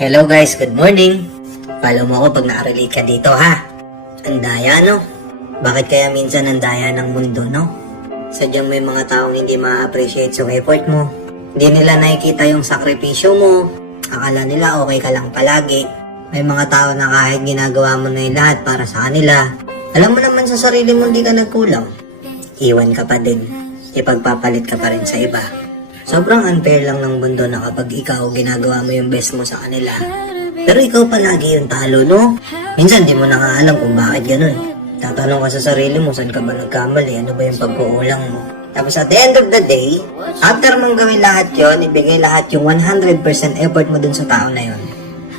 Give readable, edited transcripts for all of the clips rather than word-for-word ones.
Hello guys, good morning. Follow mo ako pag nakarelate ka dito ha. Ang daya no? Bakit kaya minsan ang daya ng mundo no? Sadyang may mga taong hindi ma-appreciate yung effort mo. Hindi nila nakikita yung sakripisyo mo. Akala nila okay ka lang palagi. May mga tao na kahit ginagawa mo na yung lahat para sa kanila, alam mo naman sa sarili mo hindi ka nagkulang. Iwan ka pa din. Ipagpapalit ka pa rin sa iba. Sobrang unfair lang ng mundo na kapag ikaw ginagawa mo yung best mo sa kanila. Pero ikaw palagi yung talo, no? Minsan di mo na nga alam kung bakit ganun. Tatanong ka sa sarili mo, saan ka ba nagkamali? Ano ba yung pagkukulang mo? Tapos at the end of the day, after mong gawin lahat yon, ibigay lahat yung 100% effort mo dun sa tao na yon,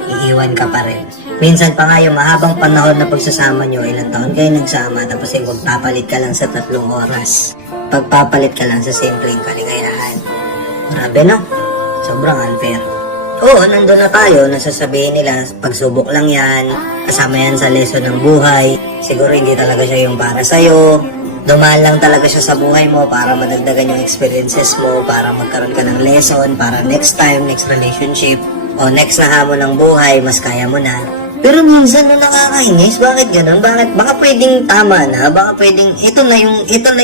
iiwan ka pa rin. Minsan pa nga yung mahabang panahon na pagsasama nyo, ilang taon kayo nagsama, tapos yung pagpapalit ka lang sa 3 oras. Pagpapalit ka lang sa simpleng kaligayahan. Grabe no? Sobrang unfair. Oo, nandun na tayo, nasasabihin nila, pagsubok lang yan, kasama yan sa lesson ng buhay, siguro hindi talaga siya yung para sa'yo, dumaan lang talaga siya sa buhay mo para madagdagan yung experiences mo, para magkaroon ka ng lesson, para next time, next relationship, o next na hamon ng buhay, mas kaya mo na. Pero minsan no nakakainis, bakit ganun? Bakit? Baka pwedeng tama na, baka pwedeng ito na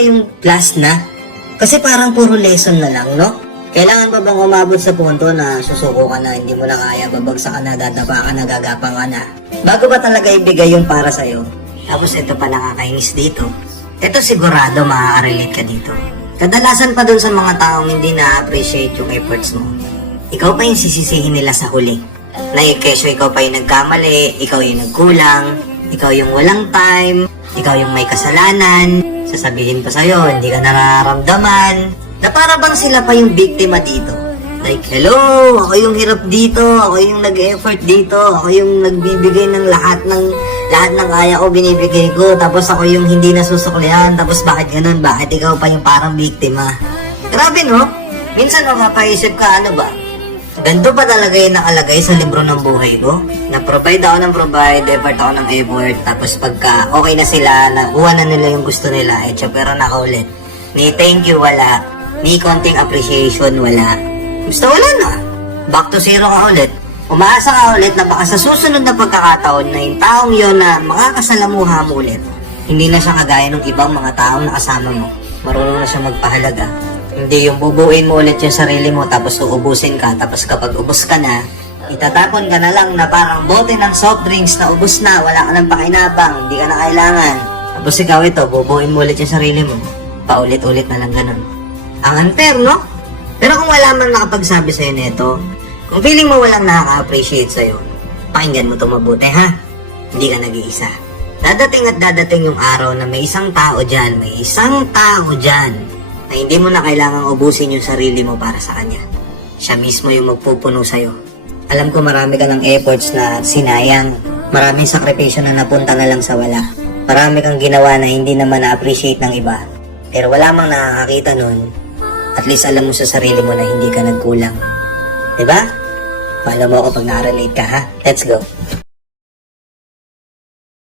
yung last na. Kasi parang puro lesson na lang, no? Kailangan pa bang umabot sa punto na susuko ka na, hindi mo na kaya, babagsak ka na, dadapa ka na, gagapang ka na, bago ba talaga ibigay yung para sa'yo? Tapos ito pa nakakainis dito. Ito sigurado makaka-relate ka dito. Kadalasan pa dun sa mga taong hindi na-appreciate yung efforts mo. Ikaw pa yung sisisihin nila sa huli. Kesyo ikaw pa yung nagkamali, ikaw yung nagkulang, ikaw yung walang time, ikaw yung may kasalanan, sasabihin pa sa'yo, hindi ka nararamdaman, na para bang sila pa yung biktima dito. Like, hello, ako yung hirap dito, ako yung nag-effort dito, ako yung nagbibigay ng lahat ng kaya ko binibigay ko, tapos ako yung hindi nasusuklihan, tapos bakit ganun, bakit ikaw pa yung parang biktima? Grabe no? Minsan mapapaisip ka, ano ba? Ganito pa talaga yung nakalagay sa libro ng buhay ko? Na-provide ako ng provide, effort ako ng effort, tapos pagka okay na sila, nakuha na nila yung gusto nila, pero nakaulit. Ni thank you, wala. Ni konting appreciation, wala. Basta wala na. Back to zero ka ulit. Umaasa ka ulit na baka sa susunod na pagkakataon na yung taong yon na makakasalamuha mo ulit, hindi na siya kagaya ng ibang mga taong nakasama mo. Marunong na siya magpahalaga. Hindi yung bubuin mo ulit yung sarili mo tapos uubusin ka, tapos kapag ubos ka na, itatapon ka na lang na parang bote ng soft drinks na ubos na, wala ka ng pakinabang, hindi ka na kailangan. Tapos ikaw ito, bubuin mo ulit yung sarili mo. Paulit-ulit na lang ganun. Ang unfair, no? Pero kung wala man nakapagsabi sa'yo nito, kung feeling mo walang nakaka-appreciate sa'yo, pakinggan mo ito mabuti, ha? Hindi ka nag-iisa. Dadating at dadating yung araw na may isang tao dyan na hindi mo na kailangang ubusin yung sarili mo para sa kanya. Siya mismo yung magpupuno sa'yo. Alam ko marami ka ng efforts na sinayang, maraming sakripisyo na napunta na lang sa wala. Marami kang ginawa na hindi naman na-appreciate ng iba. Pero wala mang nakakakita nun, at least alam mo sa sarili mo na hindi ka nagkulang. Diba? Follow mo ako pag na-relate ka ha. Let's go.